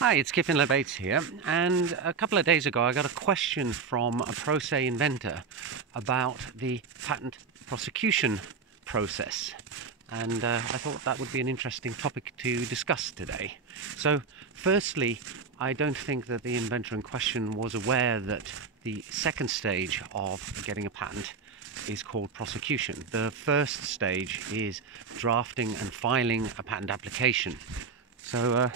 Hi, it's Kipin Lebates here, and a couple of days ago I got a question from a pro se inventor about the patent prosecution process, and I thought that would be an interesting topic to discuss today. So firstly, I don't think that the inventor in question was aware that the second stage of getting a patent is called prosecution. The first stage is drafting and filing a patent application. So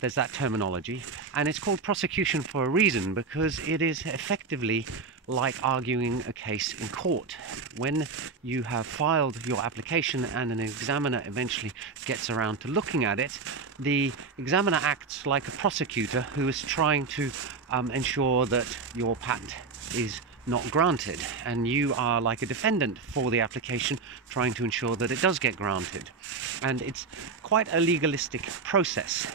there's that terminology, and it's called prosecution for a reason, because it is effectively like arguing a case in court. When you have filed your application and an examiner eventually gets around to looking at it, the examiner acts like a prosecutor who is trying to ensure that your patent is not granted, and you are like a defendant for the application trying to ensure that it does get granted. And it's quite a legalistic process.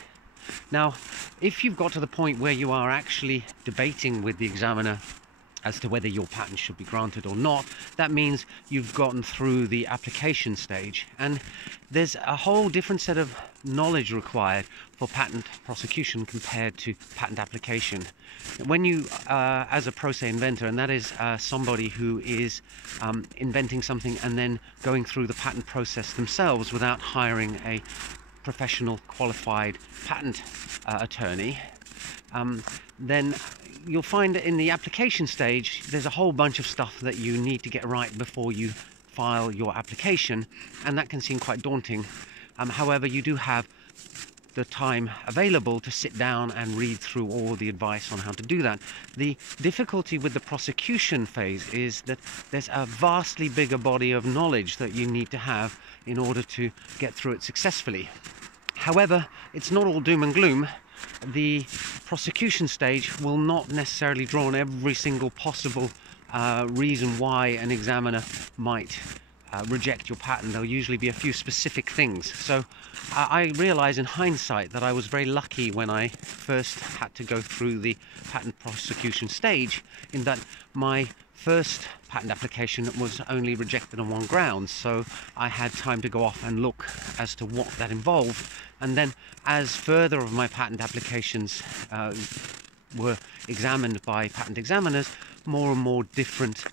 Now, if you've got to the point where you are actually debating with the examiner as to whether your patent should be granted or not, that means you've gotten through the application stage, and there's a whole different set of knowledge required for patent prosecution compared to patent application. When you, as a pro se inventor, and that is somebody who is inventing something and then going through the patent process themselves without hiring a professional qualified patent attorney, then you'll find that in the application stage there's a whole bunch of stuff that you need to get right before you file your application, and that can seem quite daunting. However, you do have the time available to sit down and read through all the advice on how to do that. The difficulty with the prosecution phase is that there's a vastly bigger body of knowledge that you need to have in order to get through it successfully. However, it's not all doom and gloom. The prosecution stage will not necessarily draw on every single possible reason why an examiner might reject your patent. There'll usually be a few specific things. So I realize in hindsight that I was very lucky when I first had to go through the patent prosecution stage, in that my first patent application was only rejected on one ground, so I had time to go off and look as to what that involved. And then as further of my patent applications were examined by patent examiners, more and more different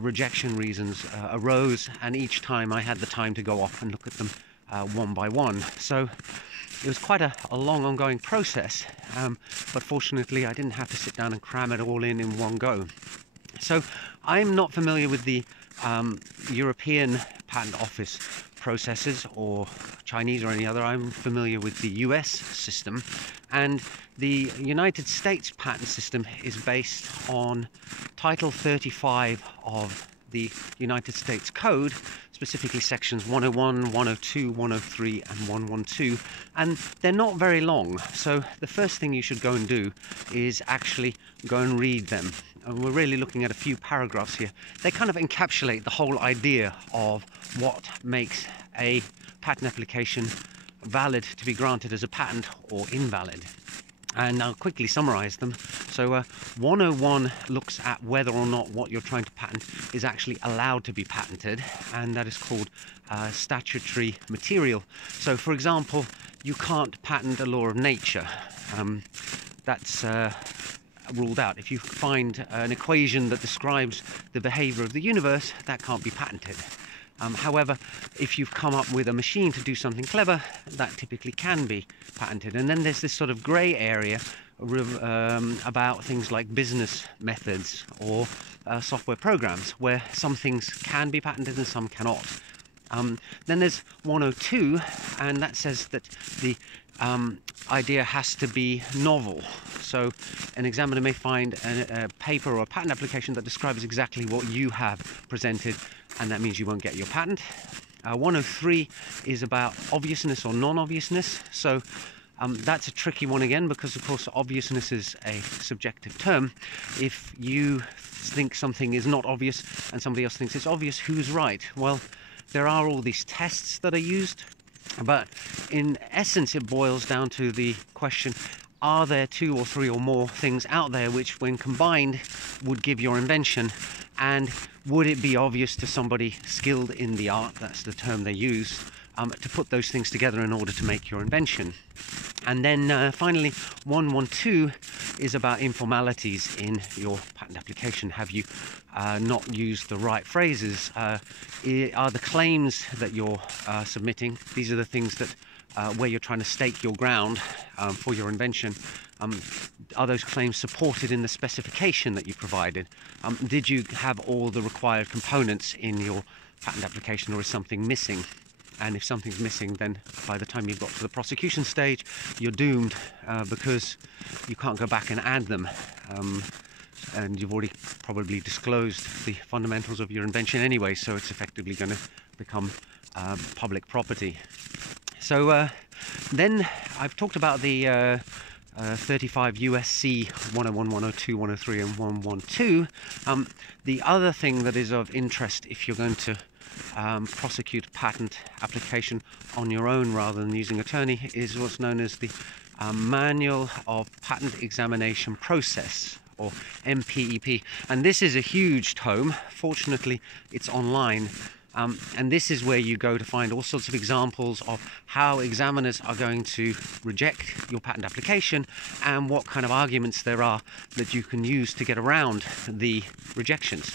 rejection reasons arose, and each time I had the time to go off and look at them one by one. So it was quite a long ongoing process, but fortunately I didn't have to sit down and cram it all in one go. So I'm not familiar with the European Patent Office processes, or Chinese or any other. I'm familiar with the US system, and the United States patent system is based on Title 35 of the United States Code, specifically sections 101, 102, 103 and 112, and they're not very long. So the first thing you should go and do is actually go and read them. And we're really looking at a few paragraphs here. They kind of encapsulate the whole idea of what makes a patent application valid to be granted as a patent or invalid. And I'll quickly summarize them. So 101 looks at whether or not what you're trying to patent is actually allowed to be patented, and that is called statutory material. So for example, you can't patent a law of nature. That's ruled out. If you find an equation that describes the behavior of the universe, that can't be patented. However, if you've come up with a machine to do something clever, that typically can be patented. And then there's this sort of grey area about things like business methods or software programs, where some things can be patented and some cannot. Then there's 102, and that says that the idea has to be novel. So an examiner may find a paper or a patent application that describes exactly what you have presented, and that means you won't get your patent. 103 is about obviousness or non-obviousness. So that's a tricky one again, because of course obviousness is a subjective term. If you think something is not obvious and somebody else thinks it's obvious, who's right? Well, there are all these tests that are used, but in essence it boils down to the question, are there two or three or more things out there which when combined would give your invention, and would it be obvious to somebody skilled in the art, that's the term they use, to put those things together in order to make your invention. And then finally, 112 is about informalities in your patent application. Have you not used the right phrases? Are the claims that you're submitting, these are the things that where you're trying to stake your ground for your invention, are those claims supported in the specification that you provided? Did you have all the required components in your patent application, or is something missing? And if something's missing, then by the time you've got to the prosecution stage, you're doomed because you can't go back and add them. And you've already probably disclosed the fundamentals of your invention anyway, so it's effectively going to become public property. So then I've talked about the 35 USC 101, 102, 103 and 112. The other thing that is of interest if you're going to prosecute a patent application on your own rather than using attorney is what's known as the Manual of Patent Examination Process, or MPEP. And this is a huge tome. Fortunately, it's online. And this is where you go to find all sorts of examples of how examiners are going to reject your patent application and what kind of arguments there are that you can use to get around the rejections.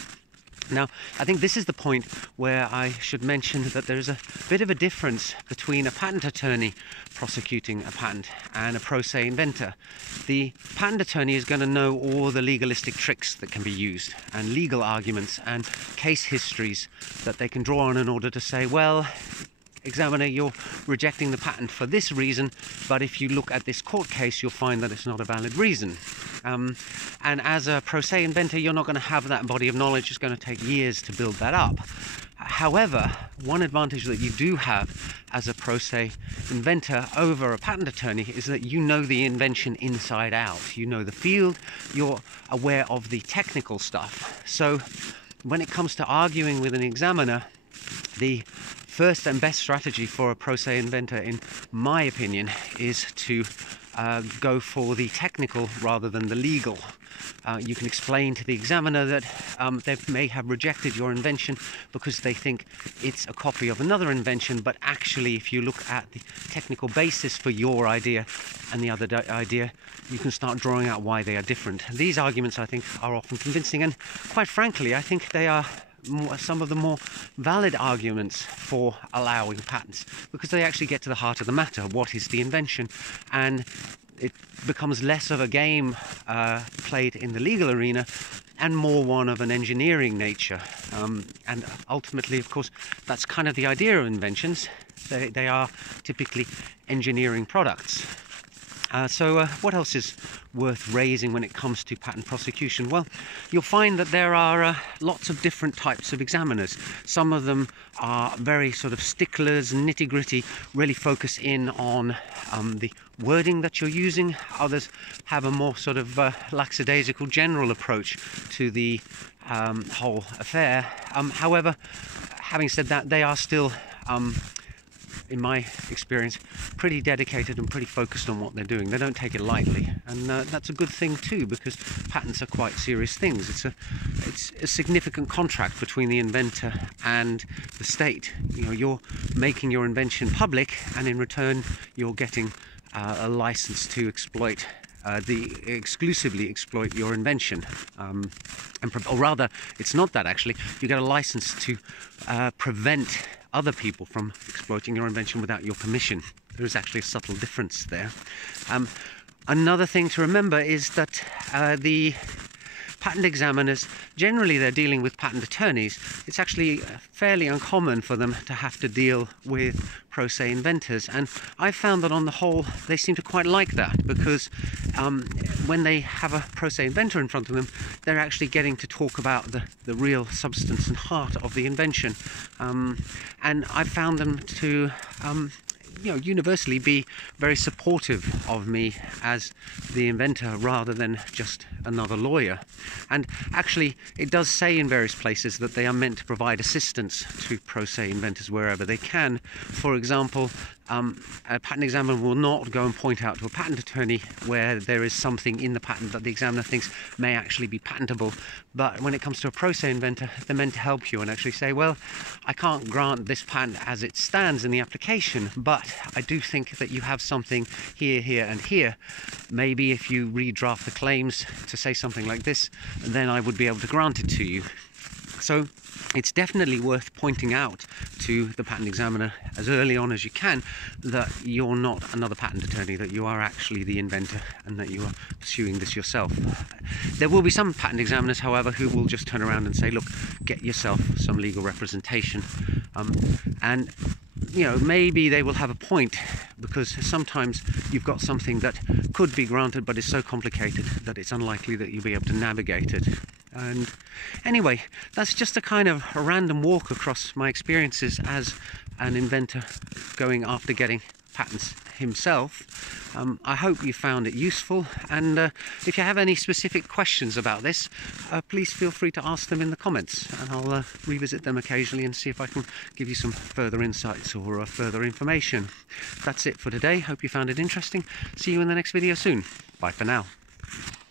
Now, I think this is the point where I should mention that there's a bit of a difference between a patent attorney prosecuting a patent and a pro se inventor. The patent attorney is going to know all the legalistic tricks that can be used, and legal arguments and case histories that they can draw on in order to say, well, examiner, you're rejecting the patent for this reason, but if you look at this court case, you'll find that it's not a valid reason. And as a pro se inventor, you're not going to have that body of knowledge. It's going to take years to build that up. However, one advantage that you do have as a pro se inventor over a patent attorney is that you know the invention inside out. You know the field, you're aware of the technical stuff. So when it comes to arguing with an examiner, the first and best strategy for a pro se inventor, in my opinion, is to go for the technical rather than the legal. You can explain to the examiner that they may have rejected your invention because they think it's a copy of another invention, but actually if you look at the technical basis for your idea and the other idea, you can start drawing out why they are different. These arguments, I think, are often convincing, and quite frankly, I think they are some of the more valid arguments for allowing patents, because they actually get to the heart of the matter. What is the invention? And it becomes less of a game played in the legal arena and more one of an engineering nature. And ultimately, of course, that's kind of the idea of inventions. They are typically engineering products. So what else is worth raising when it comes to patent prosecution? Well, you'll find that there are lots of different types of examiners. Some of them are very sort of sticklers, nitty-gritty, really focus in on the wording that you're using. Others have a more sort of lackadaisical general approach to the whole affair. However, having said that, they are still in my experience, pretty dedicated and pretty focused on what they're doing. They don't take it lightly, and that's a good thing too, because patents are quite serious things. It's a significant contract between the inventor and the state. You know, you're making your invention public, and in return, you're getting a license to exploit. Exclusively exploit your invention, or rather, it's not that actually. You get a license to prevent other people from exploiting your invention without your permission. There is actually a subtle difference there. Another thing to remember is that the patent examiners, generally they're dealing with patent attorneys. It's actually fairly uncommon for them to have to deal with pro se inventors, and I found that on the whole they seem to quite like that, because when they have a pro se inventor in front of them, they're actually getting to talk about the real substance and heart of the invention, and I found them to universally be very supportive of me as the inventor rather than just another lawyer. And actually, it does say in various places that they are meant to provide assistance to pro se inventors wherever they can. For example, A patent examiner will not go and point out to a patent attorney where there is something in the patent that the examiner thinks may actually be patentable. But when it comes to a pro se inventor, they're meant to help you and actually say, well, I can't grant this patent as it stands in the application, but I do think that you have something here, here and here. Maybe if you redraft the claims to say something like this, then I would be able to grant it to you. So it's definitely worth pointing out to the patent examiner as early on as you can that you're not another patent attorney, that you are actually the inventor and that you are pursuing this yourself. There will be some patent examiners, however, who will just turn around and say, look, get yourself some legal representation. And you know, maybe they will have a point, because sometimes you've got something that could be granted but is so complicated that it's unlikely that you'll be able to navigate it. And anyway, that's just a kind of a random walk across my experiences as an inventor going after getting patents himself. I hope you found it useful, and if you have any specific questions about this, please feel free to ask them in the comments, and I'll revisit them occasionally and see if I can give you some further insights or further information. That's it for today. Hope you found it interesting. See you in the next video soon. Bye for now.